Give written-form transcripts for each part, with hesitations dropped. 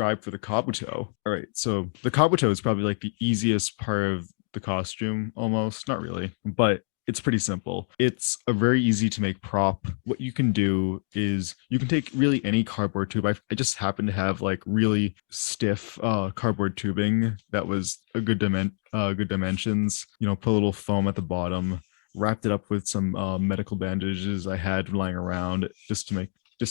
describe for the Kabuto. All right, so the Kabuto is probably like the easiest part of the costume, almost. Not really, but it's pretty simple. It's a very easy to make prop. What you can do is you can take really any cardboard tube. I just happen to have like really stiff cardboard tubing that was a good dimensions. You know, put a little foam at the bottom, wrapped it up with some medical bandages I had lying around just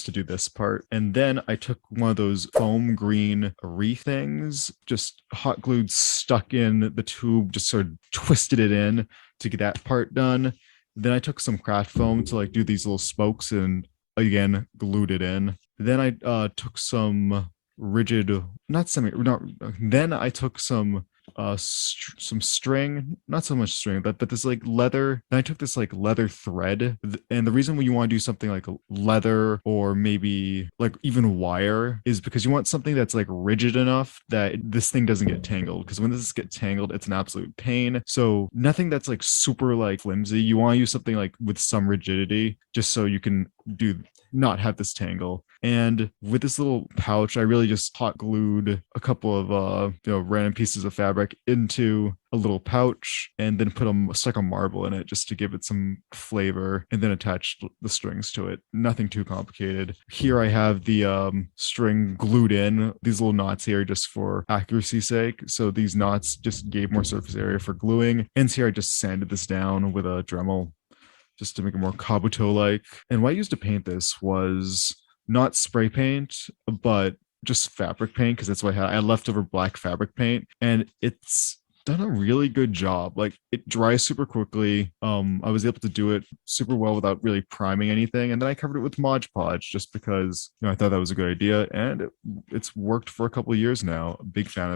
to do this part. And then I took one of those foam green wreath things, just hot glued, stuck in the tube, just sort of twisted it in to get that part done. Then I took some craft foam to like do these little spokes and again glued it in. Then I took some rigid, not semi, not. Then I took some string, not so much string, but this like leather. Then I took this like leather thread, and the reason when you want to do something like leather or maybe like even wire is because you want something that's like rigid enough that this thing doesn't get tangled, because when this gets tangled it's an absolute pain. So nothing that's like super like flimsy. You want to use something like with some rigidity just so you can do not have this tangle. And with this little pouch, I really just hot glued a couple of random pieces of fabric into a little pouch and then stuck a marble in it just to give it some flavor, and then attached the strings to it. Nothing too complicated. Here I have the string glued in. These little knots here just for accuracy's sake. So these knots just gave more surface area for gluing. And here I just sanded this down with a Dremel just to make it more Kabuto like. And what I used to paint this was not spray paint, but just fabric paint, because that's what I had. I had leftover black fabric paint, and it's done a really good job. Like, it dries super quickly. I was able to do it super well without really priming anything, and then I covered it with Mod Podge just because I thought that was a good idea, and it's worked for a couple of years now. A big fan of